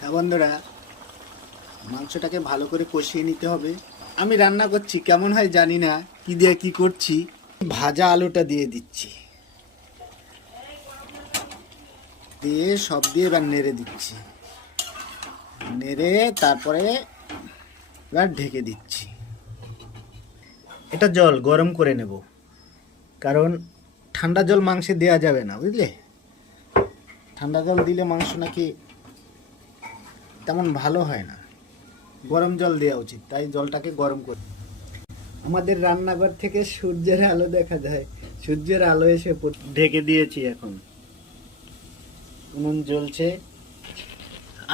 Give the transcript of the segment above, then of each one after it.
হ্যাঁ বন্ধুরা, মাংসটাকে ভালো করে কষিয়ে নিতে হবে। আমি রান্না করছি, কেমন হয় জানি না, কি দিয়ে কি করছি। ভাজা আলুটা দিয়ে দিচ্ছি, দিয়ে সব দিয়ে এবার নেড়ে দিচ্ছি, নেড়ে তারপরে এবার ঢেকে দিচ্ছি। এটা জল গরম করে নেব, কারণ ঠান্ডা জল মাংসে দেওয়া যাবে না, বুঝলে। ঠান্ডা জল দিলে মাংস নাকি তেমন ভালো হয় না, গরম জল দেওয়া উচিত। তাই জলটাকে গরম করে, আমাদের রান্নাঘর থেকে সূর্যের আলো দেখা যায়, সূর্যের আলো এসে ঢেকে দিয়েছি। এখন উনুন জ্বলছে,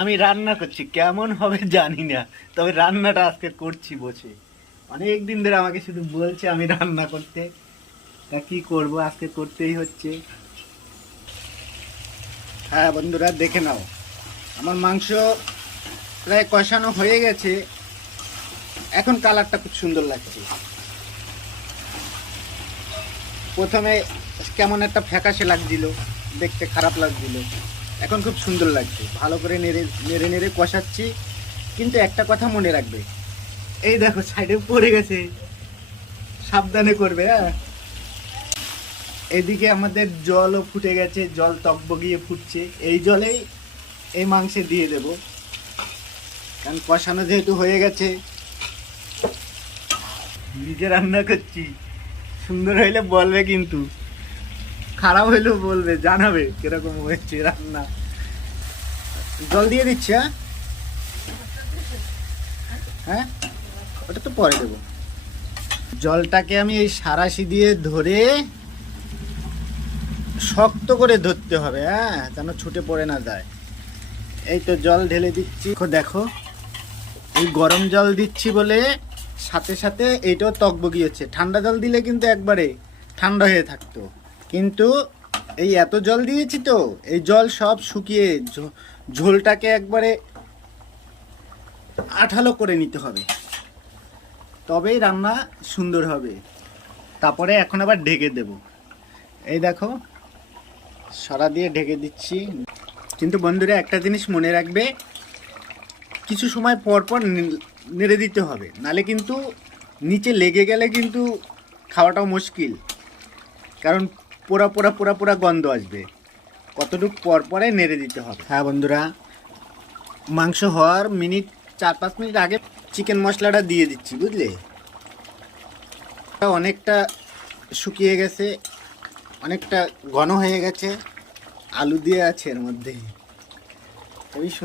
আমি রান্না করছি, কেমন হবে জানি না, তবে রান্নাটা আজকে করছি বসে। অনেক দিন ধরে আমাকে শুধু বলছে আমি রান্না করতে, তা কি করব, আজকে করতেই হচ্ছে। হ্যাঁ বন্ধুরা, দেখে নাও, আমার মাংস প্রায় কষানো হয়ে গেছে। এখন কালারটা খুব সুন্দর লাগছে। প্রথমে কেমন একটা ফ্যাকাশে লাগছিল, দেখতে খারাপ লাগছিল, এখন খুব সুন্দর লাগছে। ভালো করে নেড়ে নেড়ে নেড়ে কষাচ্ছি। কিন্তু একটা কথা মনে রাখবে, এই দেখো সাইডে পড়ে গেছে, সাবধানে করবে। হ্যাঁ, এদিকে আমাদের জলও ফুটে গেছে, জল টকবগিয়ে ফুটছে। এই জলেই এই মাংসে দিয়ে দেব, কারণ কষানো যেহেতু হয়ে গেছে। নিজে রান্না করছি, সুন্দর হইলে বলবে, কিন্তু খারাপ হইলেও বলবে, জানাবে কিরকম হয়েছে রান্না। জল দিয়ে দিচ্ছি। হ্যাঁ হ্যাঁ, ওটা তো পরে দেবো। জলটাকে আমি এই সারাশি দিয়ে ধরে শক্ত করে ধরতে হবে, হ্যাঁ, যেন ছুটে পড়ে না যায়। এই তো জল ঢেলে দিচ্ছি, দেখো এই গরম জল দিচ্ছি বলে সাথে সাথে এইটাও টকবগি হচ্ছে। ঠান্ডা জল দিলে কিন্তু একবারে ঠান্ডা হয়ে থাকতো, কিন্তু এই এত জল দিয়েছি তো, এই জল সব শুকিয়ে ঝোলটাকে একবারে আঠালো করে নিতে হবে, তবেই রান্না সুন্দর হবে। তারপরে এখন আবার ঢেকে দেব। এই দেখো, সরা দিয়ে ঢেকে দিচ্ছি। কিন্তু বন্ধুরা, একটা জিনিস মনে রাখবে, কিছু সময় পর পর নেড়ে দিতে হবে, নালে কিন্তু নিচে লেগে গেলে কিন্তু খাওয়াটাও মুশকিল, কারণ পোড়া পোড়া পোড়া পোড়া গন্ধ আসবে। কতটুকু পর পরে নেড়ে দিতে হবে। হ্যাঁ বন্ধুরা, মাংস হওয়ার মিনিট 4-5 মিনিট আগে চিকেন মশলাটা দিয়ে দিচ্ছি, বুঝলে। অনেকটা শুকিয়ে গেছে, অনেকটা ঘন হয়ে গেছে, আলু দিয়ে আছে এর মধ্যে, খুবই সুন্দর।